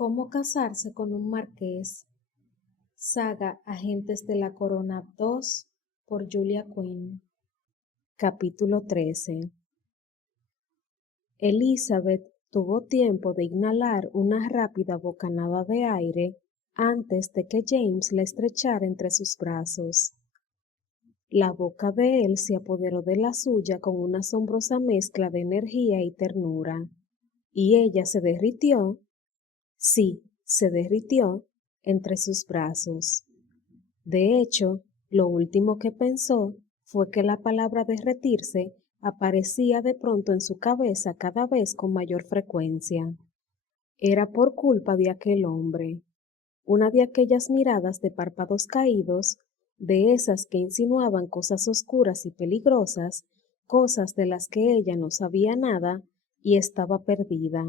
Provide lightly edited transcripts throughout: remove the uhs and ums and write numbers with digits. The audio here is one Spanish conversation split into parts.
¿Cómo casarse con un marqués? Saga Agentes de la Corona 2 por Julia Quinn. Capítulo 13. Elizabeth tuvo tiempo de inhalar una rápida bocanada de aire antes de que James la estrechara entre sus brazos. La boca de él se apoderó de la suya con una asombrosa mezcla de energía y ternura, y ella se derritió. Sí, se derritió entre sus brazos. De hecho, lo último que pensó fue que la palabra derretirse aparecía de pronto en su cabeza cada vez con mayor frecuencia. Era por culpa de aquel hombre, una de aquellas miradas de párpados caídos, de esas que insinuaban cosas oscuras y peligrosas, cosas de las que ella no sabía nada y estaba perdida.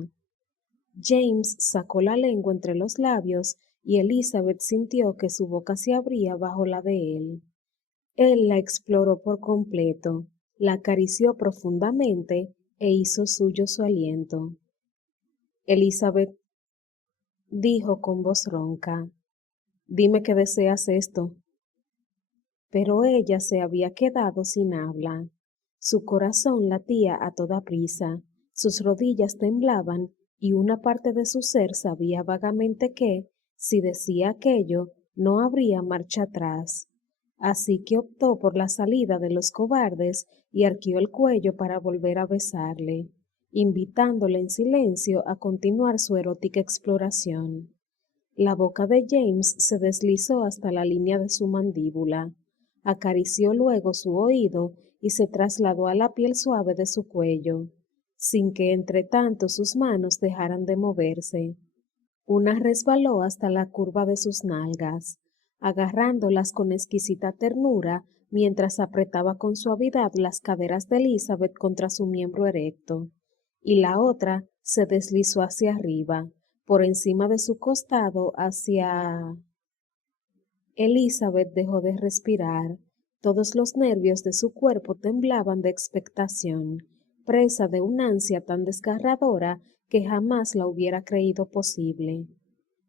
James sacó la lengua entre los labios y Elizabeth sintió que su boca se abría bajo la de él. Él la exploró por completo, la acarició profundamente e hizo suyo su aliento. Elizabeth dijo con voz ronca, «Dime que deseas esto». Pero ella se había quedado sin habla. Su corazón latía a toda prisa, sus rodillas temblaban y una parte de su ser sabía vagamente que, si decía aquello, no habría marcha atrás. Así que optó por la salida de los cobardes y arqueó el cuello para volver a besarle, invitándole en silencio a continuar su erótica exploración. La boca de James se deslizó hasta la línea de su mandíbula, acarició luego su oído y se trasladó a la piel suave de su cuello, sin que entre tanto sus manos dejaran de moverse. Una resbaló hasta la curva de sus nalgas, agarrándolas con exquisita ternura mientras apretaba con suavidad las caderas de Elizabeth contra su miembro erecto, y la otra se deslizó hacia arriba, por encima de su costado hacia... Elizabeth dejó de respirar. Todos los nervios de su cuerpo temblaban de expectación, presa de una ansia tan desgarradora que jamás la hubiera creído posible.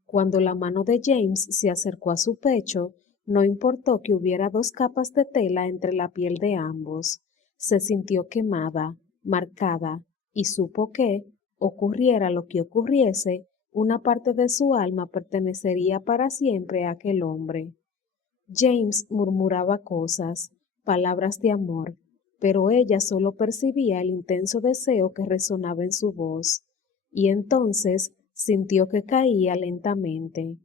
Cuando la mano de James se acercó a su pecho, no importó que hubiera dos capas de tela entre la piel de ambos. Se sintió quemada, marcada, y supo que, ocurriera lo que ocurriese, una parte de su alma pertenecería para siempre a aquel hombre. James murmuraba cosas, palabras de amor, pero ella solo percibía el intenso deseo que resonaba en su voz, y entonces sintió que caía lentamente.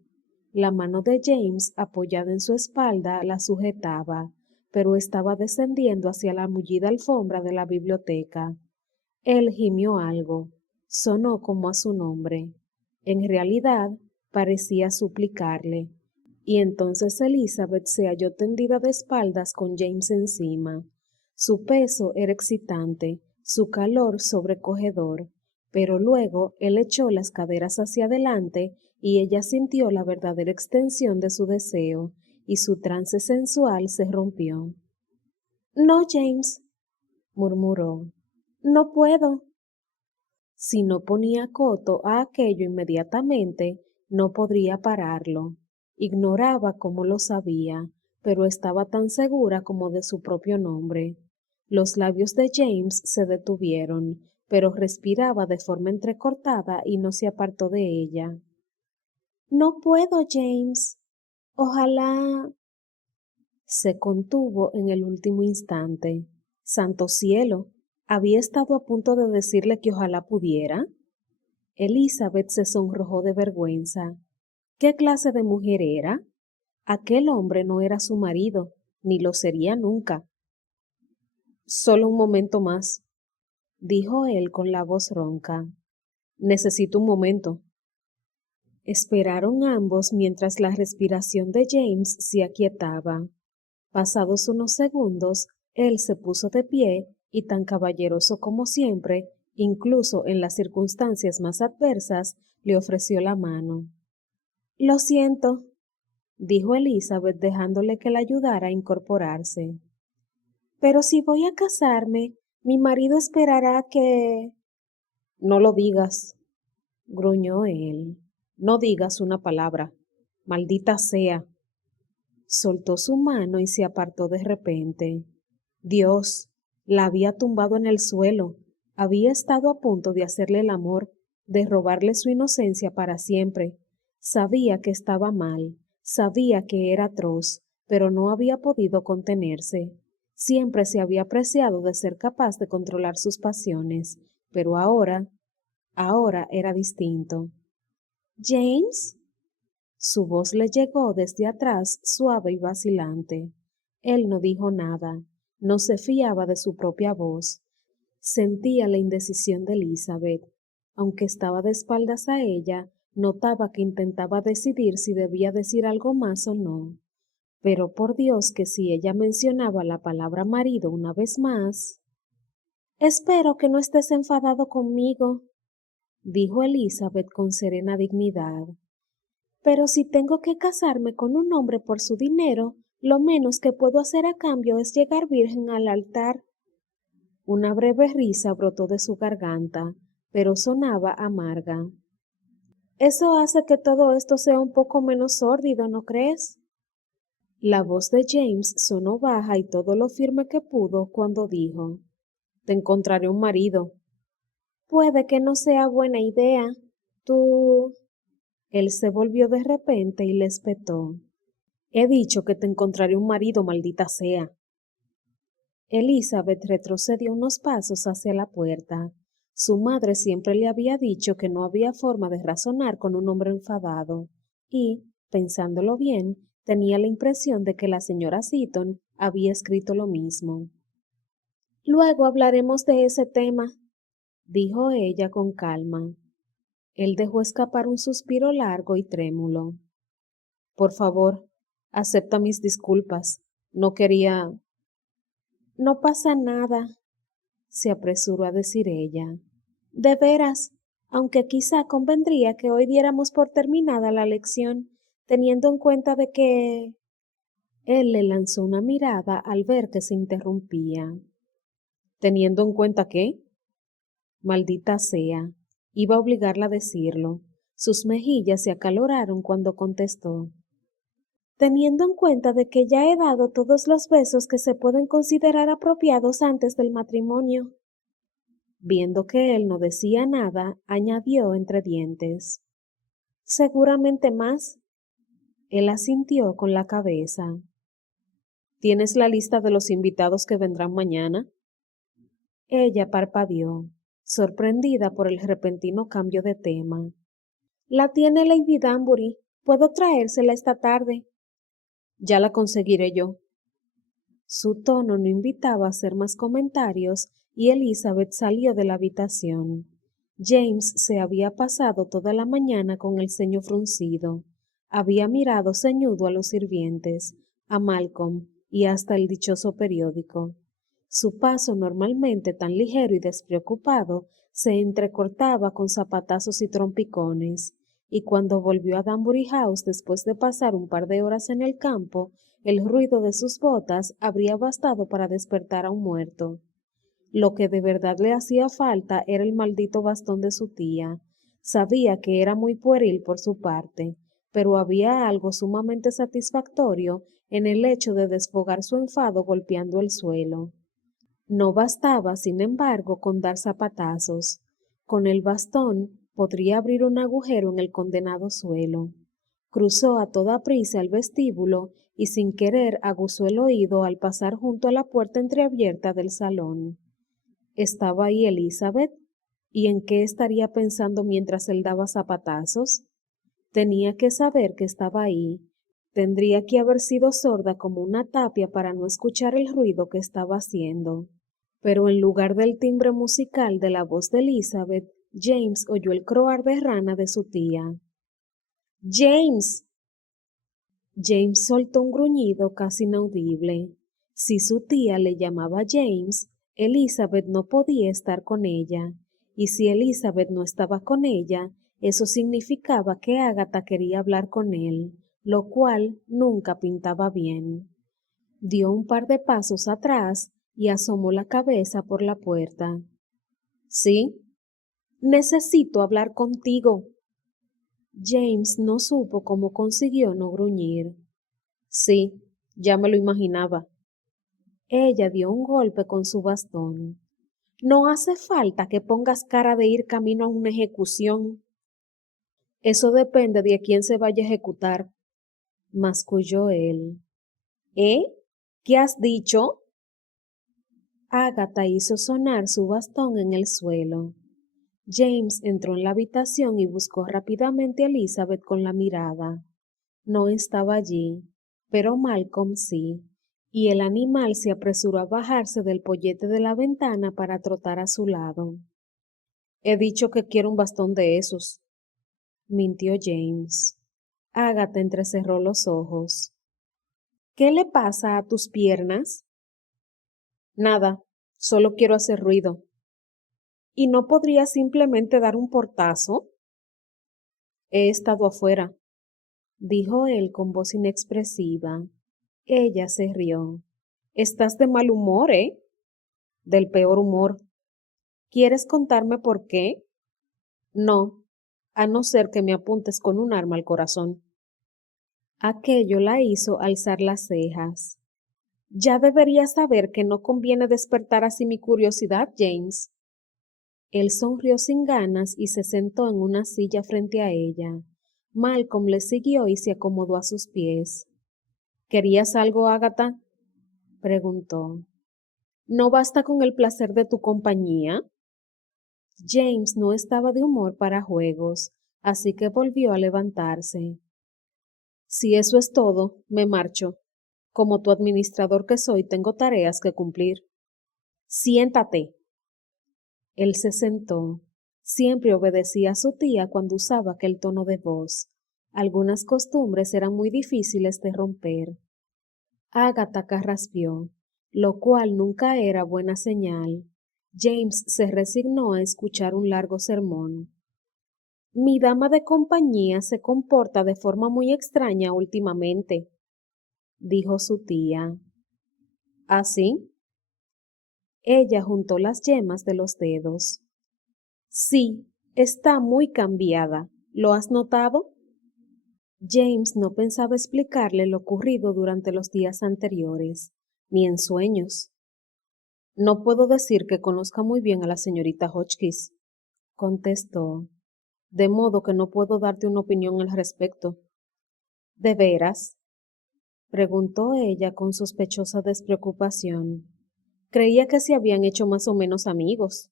La mano de James, apoyada en su espalda, la sujetaba, pero estaba descendiendo hacia la mullida alfombra de la biblioteca. Él gimió algo, sonó como a su nombre. En realidad, parecía suplicarle. Y entonces Elizabeth se halló tendida de espaldas con James encima. Su peso era excitante, su calor sobrecogedor, pero luego él echó las caderas hacia adelante y ella sintió la verdadera extensión de su deseo, y su trance sensual se rompió. «No, James», murmuró, «no puedo». Si no ponía coto a aquello inmediatamente, no podría pararlo. Ignoraba cómo lo sabía, pero estaba tan segura como de su propio nombre. Los labios de James se detuvieron, pero respiraba de forma entrecortada y no se apartó de ella. «No puedo, James. Ojalá...» Se contuvo en el último instante. ¡Santo cielo! ¿Había estado a punto de decirle que ojalá pudiera? Elizabeth se sonrojó de vergüenza. ¿Qué clase de mujer era? Aquel hombre no era su marido, ni lo sería nunca. «Solo un momento más», dijo él con la voz ronca. «Necesito un momento». Esperaron ambos mientras la respiración de James se aquietaba. Pasados unos segundos, él se puso de pie y tan caballeroso como siempre, incluso en las circunstancias más adversas, le ofreció la mano. «Lo siento», dijo Elizabeth dejándole que la ayudara a incorporarse. «Pero si voy a casarme, mi marido esperará que...» «No lo digas», gruñó él. No digas una palabra. Maldita sea. Soltó su mano y se apartó de repente. Dios, la había tumbado en el suelo. Había estado a punto de hacerle el amor, de robarle su inocencia para siempre. Sabía que estaba mal, sabía que era atroz, pero no había podido contenerse. Siempre se había preciado de ser capaz de controlar sus pasiones, pero ahora era distinto. ¿James? Su voz le llegó desde atrás, suave y vacilante. Él no dijo nada, no se fiaba de su propia voz. Sentía la indecisión de Elizabeth. Aunque estaba de espaldas a ella, notaba que intentaba decidir si debía decir algo más o no. Pero por Dios que si ella mencionaba la palabra marido una vez más. Espero que no estés enfadado conmigo, dijo Elizabeth con serena dignidad. Pero si tengo que casarme con un hombre por su dinero, lo menos que puedo hacer a cambio es llegar virgen al altar. Una breve risa brotó de su garganta, pero sonaba amarga. Eso hace que todo esto sea un poco menos sórdido, ¿no crees? La voz de James sonó baja y todo lo firme que pudo cuando dijo, Te encontraré un marido. Puede que no sea buena idea. Tú... Él se volvió de repente y le espetó. He dicho que te encontraré un marido, maldita sea. Elizabeth retrocedió unos pasos hacia la puerta. Su madre siempre le había dicho que no había forma de razonar con un hombre enfadado, y, pensándolo bien, tenía la impresión de que la señora Seaton había escrito lo mismo. Luego hablaremos de ese tema, dijo ella con calma. Él dejó escapar un suspiro largo y trémulo. Por favor, acepta mis disculpas. No quería. No pasa nada, se apresuró a decir ella. De veras, aunque quizá convendría que hoy diéramos por terminada la lección, teniendo en cuenta de que... Él le lanzó una mirada al ver que se interrumpía. ¿Teniendo en cuenta qué? Maldita sea, iba a obligarla a decirlo. Sus mejillas se acaloraron cuando contestó. Teniendo en cuenta de que ya he dado todos los besos que se pueden considerar apropiados antes del matrimonio. Viendo que él no decía nada, añadió entre dientes. Seguramente más. Él asintió con la cabeza. ¿Tienes la lista de los invitados que vendrán mañana? Ella parpadeó, sorprendida por el repentino cambio de tema. La tiene Lady Danbury. Puedo traérsela esta tarde. Ya la conseguiré yo. Su tono no invitaba a hacer más comentarios y Elizabeth salió de la habitación. James se había pasado toda la mañana con el ceño fruncido. Había mirado ceñudo a los sirvientes, a Malcolm y hasta el dichoso periódico. Su paso normalmente tan ligero y despreocupado se entrecortaba con zapatazos y trompicones, y cuando volvió a Danbury House después de pasar un par de horas en el campo, el ruido de sus botas habría bastado para despertar a un muerto. Lo que de verdad le hacía falta era el maldito bastón de su tía. Sabía que era muy pueril por su parte, pero había algo sumamente satisfactorio en el hecho de desfogar su enfado golpeando el suelo. No bastaba, sin embargo, con dar zapatazos. Con el bastón podría abrir un agujero en el condenado suelo. Cruzó a toda prisa el vestíbulo y sin querer aguzó el oído al pasar junto a la puerta entreabierta del salón. ¿Estaba ahí Elizabeth? ¿Y en qué estaría pensando mientras él daba zapatazos? Tenía que saber que estaba ahí. Tendría que haber sido sorda como una tapia para no escuchar el ruido que estaba haciendo. Pero en lugar del timbre musical de la voz de Elizabeth, James oyó el croar de rana de su tía. ¡James! James soltó un gruñido casi inaudible. Si su tía le llamaba James, Elizabeth no podía estar con ella, y si Elizabeth no estaba con ella, eso significaba que Agatha quería hablar con él, lo cual nunca pintaba bien. Dio un par de pasos atrás y asomó la cabeza por la puerta. ¿Sí? Necesito hablar contigo. James no supo cómo consiguió no gruñir. Sí, ya me lo imaginaba. Ella dio un golpe con su bastón. No hace falta que pongas cara de ir camino a una ejecución. Eso depende de a quién se vaya a ejecutar, masculló él. ¿Eh? ¿Qué has dicho? Agatha hizo sonar su bastón en el suelo. James entró en la habitación y buscó rápidamente a Elizabeth con la mirada. No estaba allí, pero Malcolm sí, y el animal se apresuró a bajarse del pollete de la ventana para trotar a su lado. He dicho que quiero un bastón de esos, mintió James. Agatha entrecerró los ojos. ¿Qué le pasa a tus piernas? Nada, solo quiero hacer ruido. ¿Y no podría simplemente dar un portazo? He estado afuera, dijo él con voz inexpresiva. Ella se rió. Estás de mal humor, ¿eh? Del peor humor. ¿Quieres contarme por qué? No, a no ser que me apuntes con un arma al corazón. Aquello la hizo alzar las cejas. Ya deberías saber que no conviene despertar así mi curiosidad, James. Él sonrió sin ganas y se sentó en una silla frente a ella. Malcolm le siguió y se acomodó a sus pies. ¿Querías algo, Agatha? Preguntó. ¿No basta con el placer de tu compañía? James no estaba de humor para juegos, así que volvió a levantarse. Si eso es todo, me marcho. Como tu administrador que soy, tengo tareas que cumplir. Siéntate. Él se sentó. Siempre obedecía a su tía cuando usaba aquel tono de voz. Algunas costumbres eran muy difíciles de romper. Agatha carraspeó, lo cual nunca era buena señal. James se resignó a escuchar un largo sermón. Mi dama de compañía se comporta de forma muy extraña últimamente, dijo su tía. ¿Ah, sí? Ella juntó las yemas de los dedos. Sí, está muy cambiada. ¿Lo has notado? James no pensaba explicarle lo ocurrido durante los días anteriores, ni en sueños. No puedo decir que conozca muy bien a la señorita Hotchkiss, contestó, de modo que no puedo darte una opinión al respecto. ¿De veras? Preguntó ella con sospechosa despreocupación. Creía que se habían hecho más o menos amigos.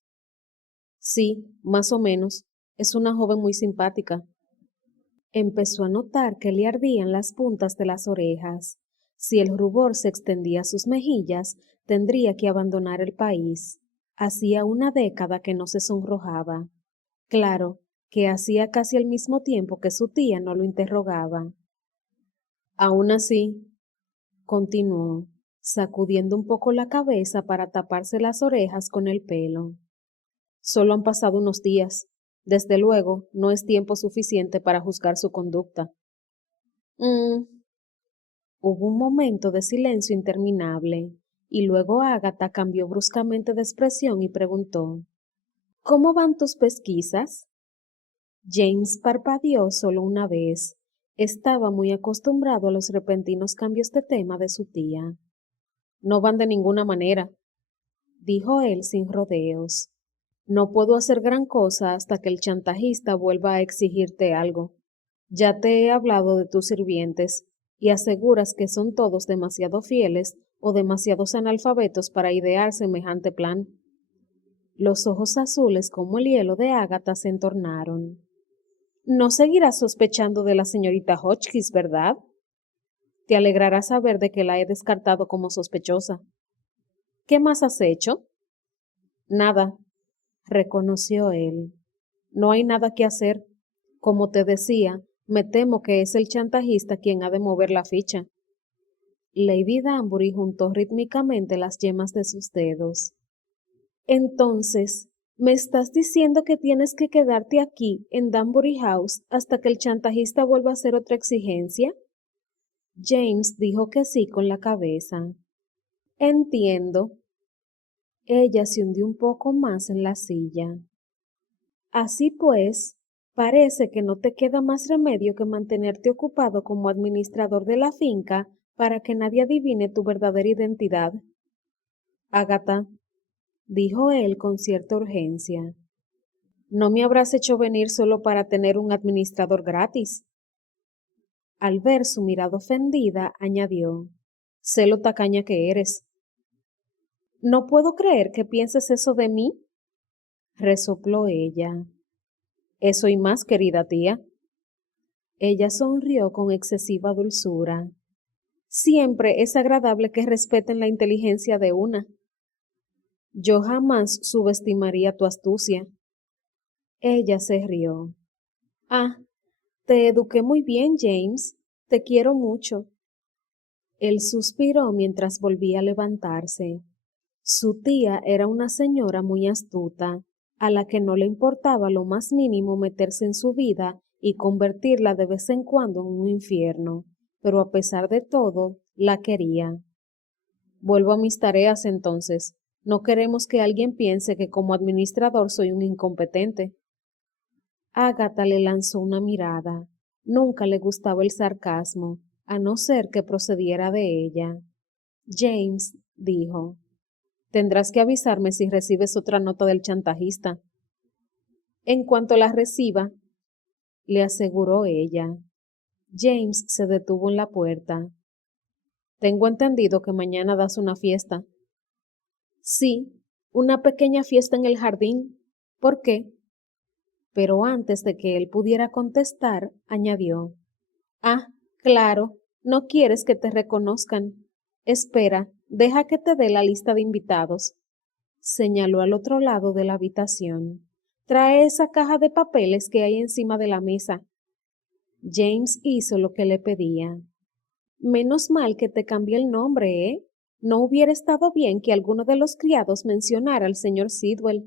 Sí, más o menos. Es una joven muy simpática. Empezó a notar que le ardían las puntas de las orejas. Si el rubor se extendía a sus mejillas, tendría que abandonar el país. Hacía una década que no se sonrojaba. Claro, que hacía casi el mismo tiempo que su tía no lo interrogaba. Aún así, continuó, sacudiendo un poco la cabeza para taparse las orejas con el pelo. Solo han pasado unos días. Desde luego, no es tiempo suficiente para juzgar su conducta. Mm. Hubo un momento de silencio interminable, y luego Agatha cambió bruscamente de expresión y preguntó, ¿Cómo van tus pesquisas? James parpadeó solo una vez. Estaba muy acostumbrado a los repentinos cambios de tema de su tía. No van de ninguna manera, dijo él sin rodeos. No puedo hacer gran cosa hasta que el chantajista vuelva a exigirte algo. Ya te he hablado de tus sirvientes y aseguras que son todos demasiado fieles o demasiados analfabetos para idear semejante plan. Los ojos azules como el hielo de Ágata se entornaron. No seguirás sospechando de la señorita Hotchkiss, ¿verdad? Te alegrará saber de que la he descartado como sospechosa. ¿Qué más has hecho? Nada, reconoció él. No hay nada que hacer. Como te decía, me temo que es el chantajista quien ha de mover la ficha. Lady Danbury juntó rítmicamente las yemas de sus dedos. Entonces, ¿me estás diciendo que tienes que quedarte aquí, en Danbury House, hasta que el chantajista vuelva a hacer otra exigencia? James dijo que sí con la cabeza. Entiendo. Ella se hundió un poco más en la silla. Así pues, Parece que no te queda más remedio que mantenerte ocupado como administrador de la finca para que nadie adivine tu verdadera identidad. Ágata, dijo él con cierta urgencia, no me habrás hecho venir solo para tener un administrador gratis. Al ver su mirada ofendida, añadió, sé lo tacaña que eres. No puedo creer que pienses eso de mí, resopló ella. Eso y más, querida tía. Ella sonrió con excesiva dulzura. Siempre es agradable que respeten la inteligencia de una. Yo jamás subestimaría tu astucia. Ella se rió. Ah, te eduqué muy bien, James. Te quiero mucho. Él suspiró mientras volvía a levantarse. Su tía era una señora muy astuta, a la que no le importaba lo más mínimo meterse en su vida y convertirla de vez en cuando en un infierno, pero a pesar de todo, la quería. Vuelvo a mis tareas entonces. No queremos que alguien piense que como administrador soy un incompetente. Ágata le lanzó una mirada. Nunca le gustaba el sarcasmo, a no ser que procediera de ella. James dijo, tendrás que avisarme si recibes otra nota del chantajista. En cuanto la reciba, le aseguró ella. James se detuvo en la puerta. Tengo entendido que mañana das una fiesta. Sí, una pequeña fiesta en el jardín. ¿Por qué? Pero antes de que él pudiera contestar, añadió, ah, claro, no quieres que te reconozcan. Espera, deja que te dé la lista de invitados. Señaló al otro lado de la habitación. Trae esa caja de papeles que hay encima de la mesa. James hizo lo que le pedía. Menos mal que te cambié el nombre, ¿eh? No hubiera estado bien que alguno de los criados mencionara al señor Sidwell.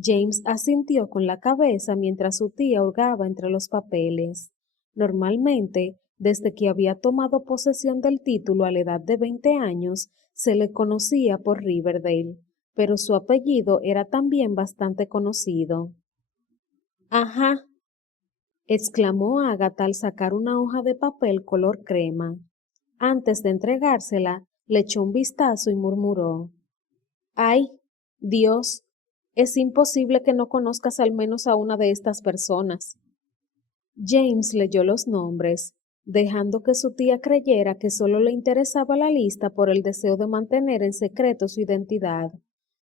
James asintió con la cabeza mientras su tía hurgaba entre los papeles. Normalmente, desde que había tomado posesión del título a la edad de 20 años, se le conocía por Riverdale, pero su apellido era también bastante conocido. Ajá, exclamó Agatha al sacar una hoja de papel color crema. Antes de entregársela, le echó un vistazo y murmuró, ¡ay, Dios! Es imposible que no conozcas al menos a una de estas personas. James leyó los nombres, dejando que su tía creyera que solo le interesaba la lista por el deseo de mantener en secreto su identidad.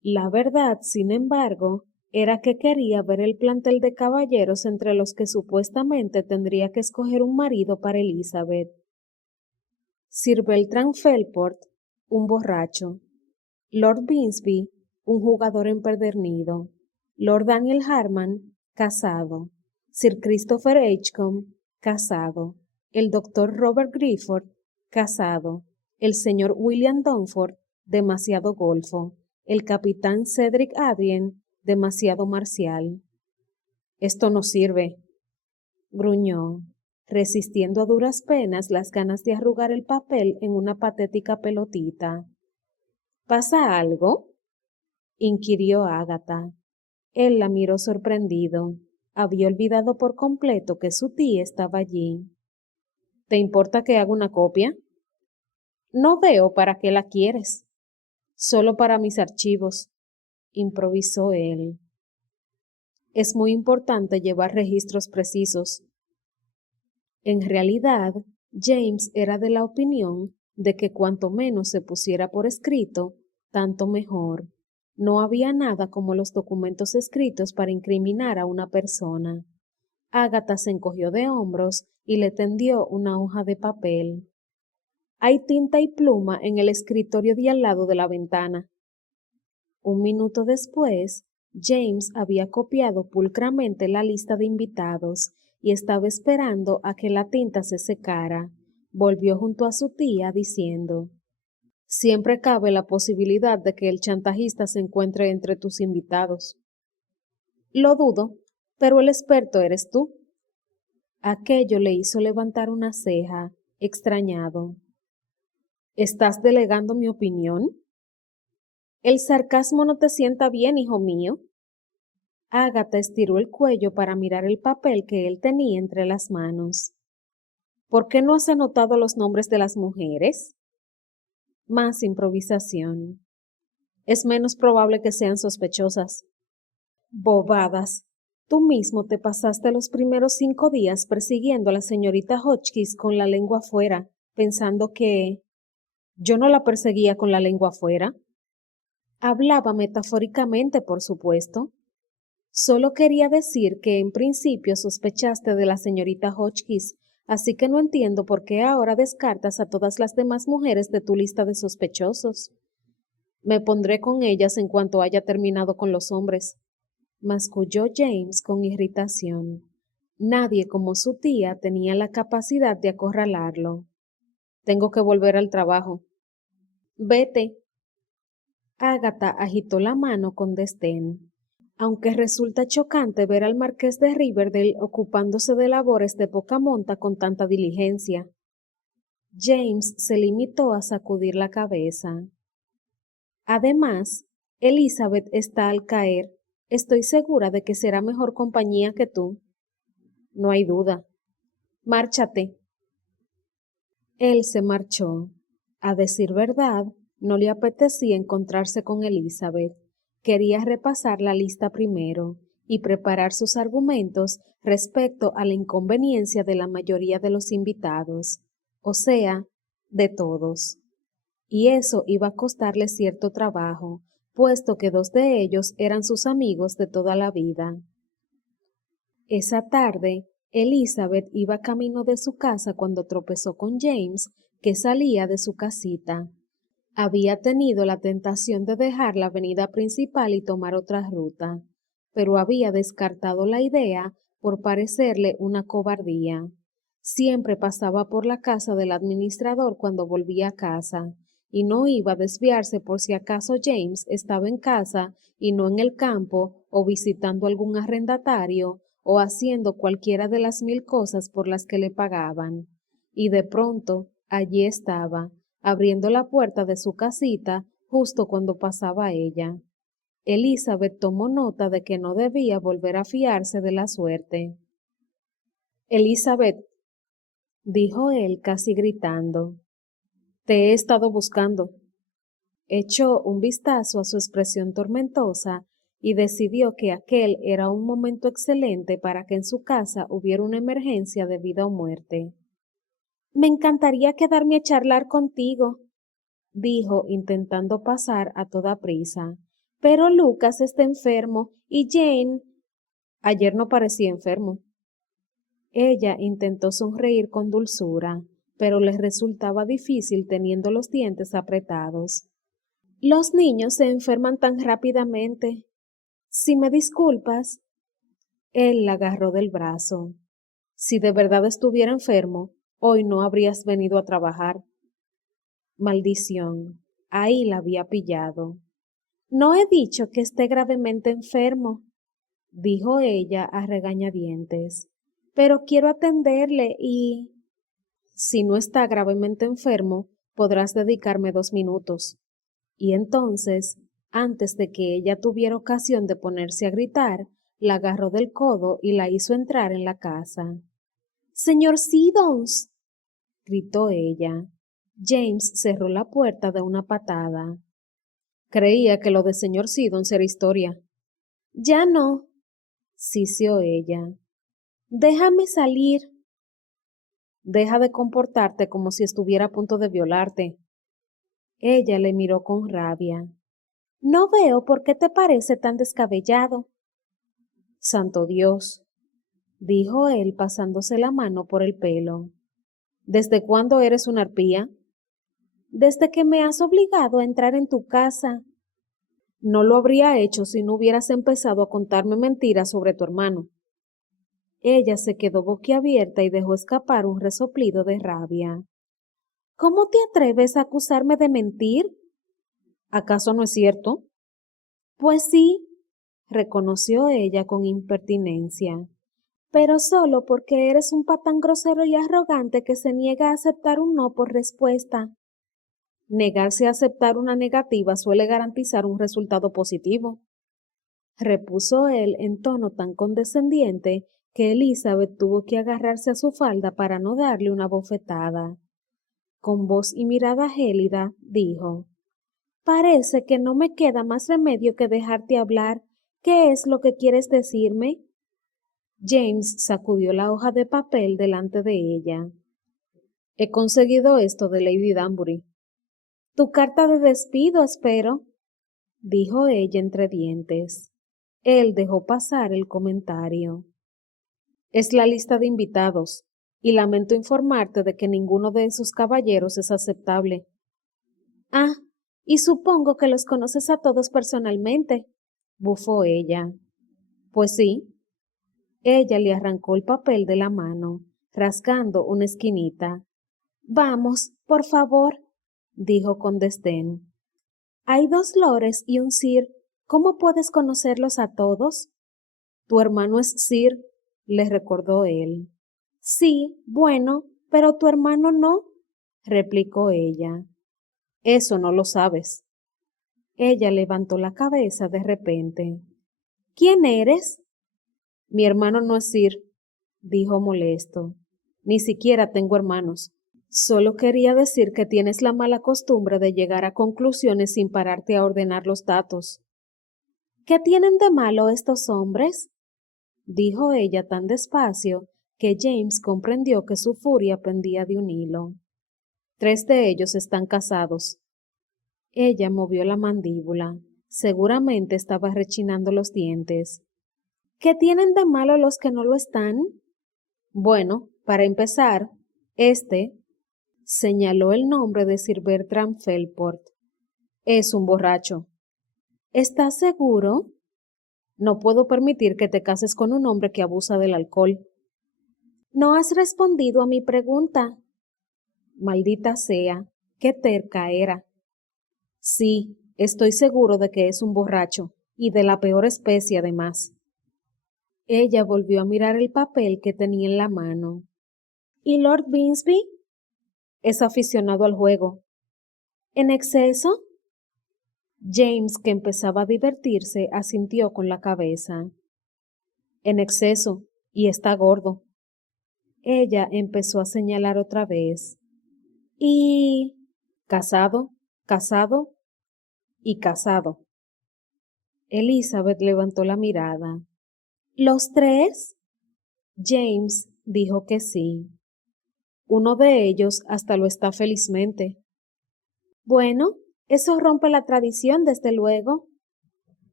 La verdad, sin embargo, era que quería ver el plantel de caballeros entre los que supuestamente tendría que escoger un marido para Elizabeth. Sir Bertrand Felport, un borracho. Lord Binsby, un jugador empedernido. Lord Daniel Harman, casado. Sir Christopher Edgecombe, casado. El doctor Robert Grifford, casado. El señor William Dunford, demasiado golfo. El capitán Cedric Adrien, demasiado marcial. Esto no sirve, gruñó, resistiendo a duras penas las ganas de arrugar el papel en una patética pelotita. ¿Pasa algo? Inquirió Ágata. Él la miró sorprendido. Había olvidado por completo que su tía estaba allí. ¿Te importa que haga una copia? No veo para qué la quieres. Solo para mis archivos, improvisó él. Es muy importante llevar registros precisos. En realidad, James era de la opinión de que cuanto menos se pusiera por escrito, tanto mejor. No había nada como los documentos escritos para incriminar a una persona. Ágata se encogió de hombros y le tendió una hoja de papel. Hay tinta y pluma en el escritorio de al lado de la ventana. Un minuto después, James había copiado pulcramente la lista de invitados y estaba esperando a que la tinta se secara. Volvió junto a su tía diciendo, siempre cabe la posibilidad de que el chantajista se encuentre entre tus invitados. Lo dudo, pero el experto eres tú. Aquello le hizo levantar una ceja, extrañado. ¿Estás delegando mi opinión? El sarcasmo no te sienta bien, hijo mío. Ágata estiró el cuello para mirar el papel que él tenía entre las manos. ¿Por qué no has anotado los nombres de las mujeres? Más improvisación. Es menos probable que sean sospechosas. Bobadas. Tú mismo te pasaste los primeros 5 días persiguiendo a la señorita Hotchkiss con la lengua afuera, pensando que... Yo no la perseguía con la lengua afuera. Hablaba metafóricamente, por supuesto. Solo quería decir que en principio sospechaste de la señorita Hotchkiss, así que no entiendo por qué ahora descartas a todas las demás mujeres de tu lista de sospechosos. Me pondré con ellas en cuanto haya terminado con los hombres, masculló James con irritación. Nadie como su tía tenía la capacidad de acorralarlo. Tengo que volver al trabajo. Vete. Ágata agitó la mano con desdén. Aunque resulta chocante ver al marqués de Riverdale ocupándose de labores de poca monta con tanta diligencia. James se limitó a sacudir la cabeza. Además, Elizabeth está al caer. Estoy segura de que será mejor compañía que tú. No hay duda. Márchate. Él se marchó. A decir verdad, no le apetecía encontrarse con Elizabeth. Quería repasar la lista primero y preparar sus argumentos respecto a la inconveniencia de la mayoría de los invitados, o sea, de todos. Y eso iba a costarle cierto trabajo, puesto que 2 de ellos eran sus amigos de toda la vida. Esa tarde, Elizabeth iba camino de su casa cuando tropezó con James, que salía de su casita. Había tenido la tentación de dejar la avenida principal y tomar otra ruta, pero había descartado la idea por parecerle una cobardía. Siempre pasaba por la casa del administrador cuando volvía a casa, y no iba a desviarse por si acaso James estaba en casa y no en el campo o visitando algún arrendatario o haciendo cualquiera de las 1000 cosas por las que le pagaban. Y de pronto, allí estaba, abriendo la puerta de su casita justo cuando pasaba ella. Elizabeth tomó nota de que no debía volver a fiarse de la suerte. Elizabeth, dijo él casi gritando, te he estado buscando. Echó un vistazo a su expresión tormentosa y decidió que aquel era un momento excelente para que en su casa hubiera una emergencia de vida o muerte. Me encantaría quedarme a charlar contigo, dijo intentando pasar a toda prisa. Pero Lucas está enfermo y Jane... Ayer no parecía enfermo. Ella intentó sonreír con dulzura, pero le resultaba difícil teniendo los dientes apretados. Los niños se enferman tan rápidamente. Si me disculpas. Él la agarró del brazo. Si de verdad estuviera enfermo, hoy no habrías venido a trabajar. Maldición. Ahí la había pillado. No he dicho que esté gravemente enfermo, dijo ella a regañadientes, pero quiero atenderle y... Si no está gravemente enfermo, podrás dedicarme 2 minutos. Y entonces, antes de que ella tuviera ocasión de ponerse a gritar, la agarró del codo y la hizo entrar en la casa. Señor Siddons, gritó ella. James cerró la puerta de una patada. Creía que lo de señor Siddons era historia. Ya no, siseó ella. Déjame salir. Deja de comportarte como si estuviera a punto de violarte. Ella le miró con rabia. No veo por qué te parece tan descabellado. Santo Dios, dijo él pasándose la mano por el pelo. ¿Desde cuándo eres una arpía? Desde que me has obligado a entrar en tu casa. No lo habría hecho si no hubieras empezado a contarme mentiras sobre tu hermano. Ella se quedó boquiabierta y dejó escapar un resoplido de rabia. ¿Cómo te atreves a acusarme de mentir? ¿Acaso no es cierto? Pues sí, reconoció ella con impertinencia, pero solo porque eres un patán grosero y arrogante que se niega a aceptar un no por respuesta. Negarse a aceptar una negativa suele garantizar un resultado positivo. repuso él en tono tan condescendiente que Elizabeth tuvo que agarrarse a su falda para no darle una bofetada. Con voz y mirada gélida, dijo: Parece que no me queda más remedio que dejarte hablar. ¿Qué es lo que quieres decirme? James sacudió la hoja de papel delante de ella. He conseguido esto de Lady Danbury. Tu carta de despido, espero, dijo ella entre dientes. Él dejó pasar el comentario. Es la lista de invitados, y lamento informarte de que ninguno de esos caballeros es aceptable. Ah, y supongo que los conoces a todos personalmente, bufó ella. Pues sí. Ella le arrancó el papel de la mano, rasgando una esquinita. Vamos, por favor, dijo con desdén. Hay 2 lores y un sir. ¿Cómo puedes conocerlos a todos? Tu hermano es sir, le recordó él. Sí, bueno, pero tu hermano no, replicó ella. Eso no lo sabes. Ella levantó la cabeza de repente. ¿Quién eres? Mi hermano no es sir, dijo molesto. Ni siquiera tengo hermanos. Solo quería decir que tienes la mala costumbre de llegar a conclusiones sin pararte a ordenar los datos. ¿Qué tienen de malo estos hombres? Dijo ella tan despacio que James comprendió que su furia pendía de un hilo. 3 de ellos están casados. Ella movió la mandíbula. Seguramente estaba rechinando los dientes. ¿Qué tienen de malo los que no lo están? Bueno, para empezar, señaló el nombre de Sir Bertram Felport, es un borracho. ¿Estás seguro? No puedo permitir que te cases con un hombre que abusa del alcohol. No has respondido a mi pregunta. Maldita sea, qué terca era. Sí, estoy seguro de que es un borracho, y de la peor especie además. Ella volvió a mirar el papel que tenía en la mano. ¿Y Lord Binsby? Es aficionado al juego. ¿En exceso? James, que empezaba a divertirse, asintió con la cabeza. En exceso, y está gordo. Ella empezó a señalar otra vez. Y... casado, casado y casado. Elizabeth levantó la mirada. ¿Los 3? James dijo que sí. Uno de ellos hasta lo está felizmente. Bueno, eso rompe la tradición, desde luego.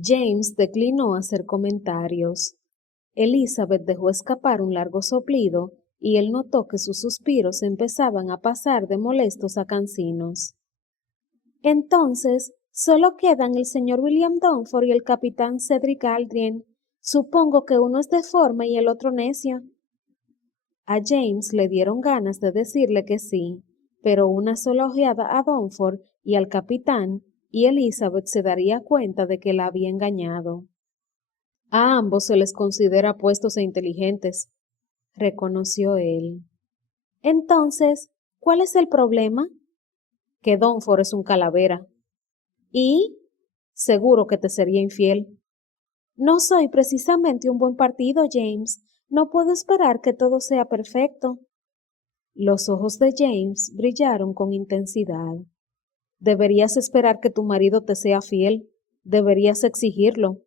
James declinó hacer comentarios. Elizabeth dejó escapar un largo soplido y él notó que sus suspiros empezaban a pasar de molestos a cansinos. Entonces, solo quedan el señor William Dunford y el capitán Cedric Aldrien. Supongo que uno es deforme y el otro necio. A James le dieron ganas de decirle que sí, pero una sola ojeada a Dunford y al capitán, y Elizabeth se daría cuenta de que la había engañado. A ambos se les considera apuestos e inteligentes, reconoció él. Entonces, ¿cuál es el problema? Que Dunford es un calavera. ¿Y? Seguro que te sería infiel. No soy precisamente un buen partido, James. No puedo esperar que todo sea perfecto. Los ojos de James brillaron con intensidad. Deberías esperar que tu marido te sea fiel. Deberías exigirlo.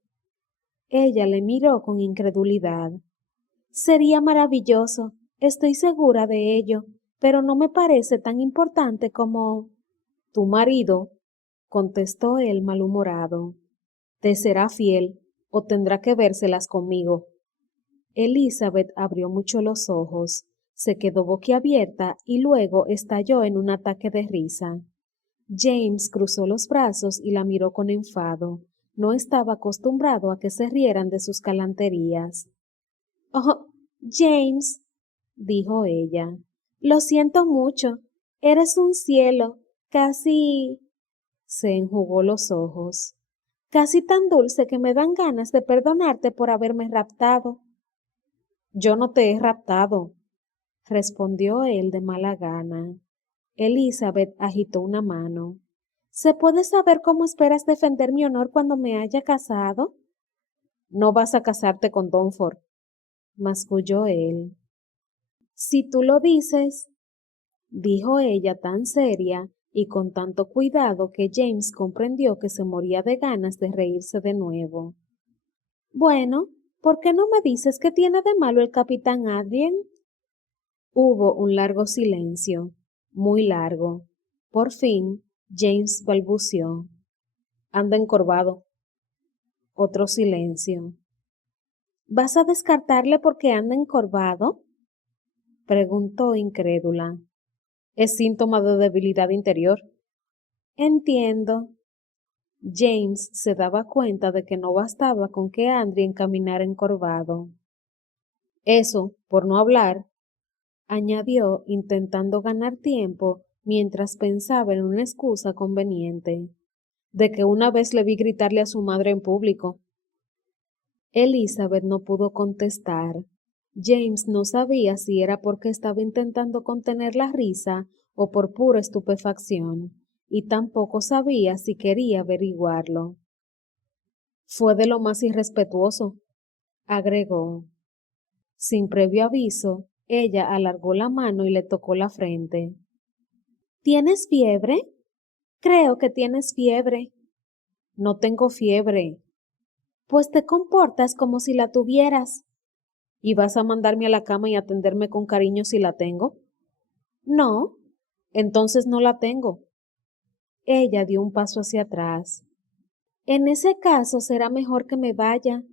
Ella le miró con incredulidad. Sería maravilloso, estoy segura de ello, pero no me parece tan importante como... Tu marido, contestó él malhumorado, te será fiel o tendrá que vérselas conmigo. Elizabeth abrió mucho los ojos, se quedó boquiabierta y luego estalló en un ataque de risa. James cruzó los brazos y la miró con enfado. No estaba acostumbrado a que se rieran de sus galanterías. Oh, James, dijo ella, lo siento mucho. Eres un cielo, casi... Se enjugó los ojos. Casi tan dulce que me dan ganas de perdonarte por haberme raptado. Yo no te he raptado, respondió él de mala gana. Elizabeth agitó una mano. ¿Se puede saber cómo esperas defender mi honor cuando me haya casado? No vas a casarte con Donford, masculló él. Si tú lo dices, dijo ella tan seria y con tanto cuidado que James comprendió que se moría de ganas de reírse de nuevo. Bueno, ¿por qué no me dices qué tiene de malo el capitán Adrien? Hubo un largo silencio, muy largo. Por fin, James balbuceó. Anda encorvado. Otro silencio. ¿Vas a descartarle porque anda encorvado? Preguntó incrédula. Es síntoma de debilidad interior. Entiendo. James se daba cuenta de que no bastaba con que Adrien caminara encorvado. Eso, por no hablar, añadió intentando ganar tiempo mientras pensaba en una excusa conveniente, de que una vez le vi gritarle a su madre en público. Elizabeth no pudo contestar. James no sabía si era porque estaba intentando contener la risa o por pura estupefacción, y tampoco sabía si quería averiguarlo. Fue de lo más irrespetuoso, agregó. Sin previo aviso, ella alargó la mano y le tocó la frente. ¿Tienes fiebre? Creo que tienes fiebre. No tengo fiebre. Pues te comportas como si la tuvieras. ¿Y vas a mandarme a la cama y atenderme con cariño si la tengo? No, entonces no la tengo. Ella dio un paso hacia atrás. En ese caso será mejor que me vaya.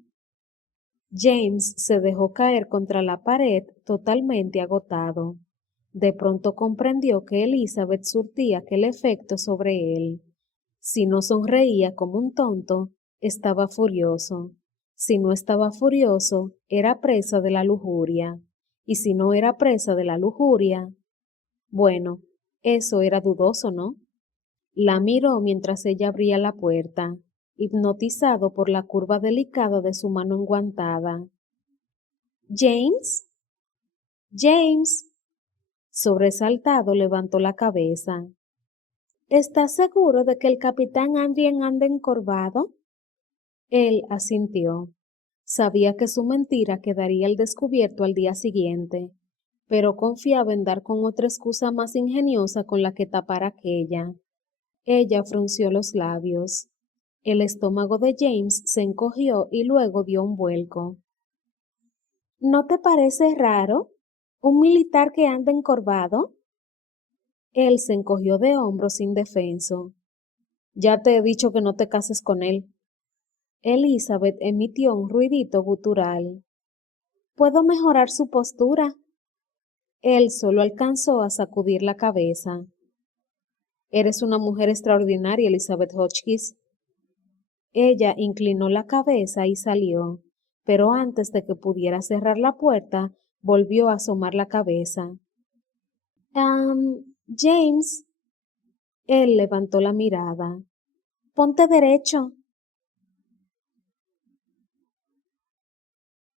James se dejó caer contra la pared totalmente agotado. De pronto comprendió que Elizabeth surtía aquel efecto sobre él. Si no sonreía como un tonto, estaba furioso. Si no estaba furioso, era presa de la lujuria. Y si no era presa de la lujuria, bueno, eso era dudoso, ¿no? La miró mientras ella abría la puerta, hipnotizado por la curva delicada de su mano enguantada. ¿James? James. Sobresaltado levantó la cabeza. ¿Estás seguro de que el capitán Adrien anda encorvado? Él asintió. Sabía que su mentira quedaría al descubierto al día siguiente, pero confiaba en dar con otra excusa más ingeniosa con la que tapar aquella. Ella frunció los labios. El estómago de James se encogió y luego dio un vuelco. ¿No te parece raro? ¿Un militar que anda encorvado? Él se encogió de hombros indefenso. Ya te he dicho que no te cases con él. Elizabeth emitió un ruidito gutural. ¿Puedo mejorar su postura? Él solo alcanzó a sacudir la cabeza. Eres una mujer extraordinaria, Elizabeth Hotchkiss. Ella inclinó la cabeza y salió, pero antes de que pudiera cerrar la puerta, volvió a asomar la cabeza. James. Él levantó la mirada. Ponte derecho.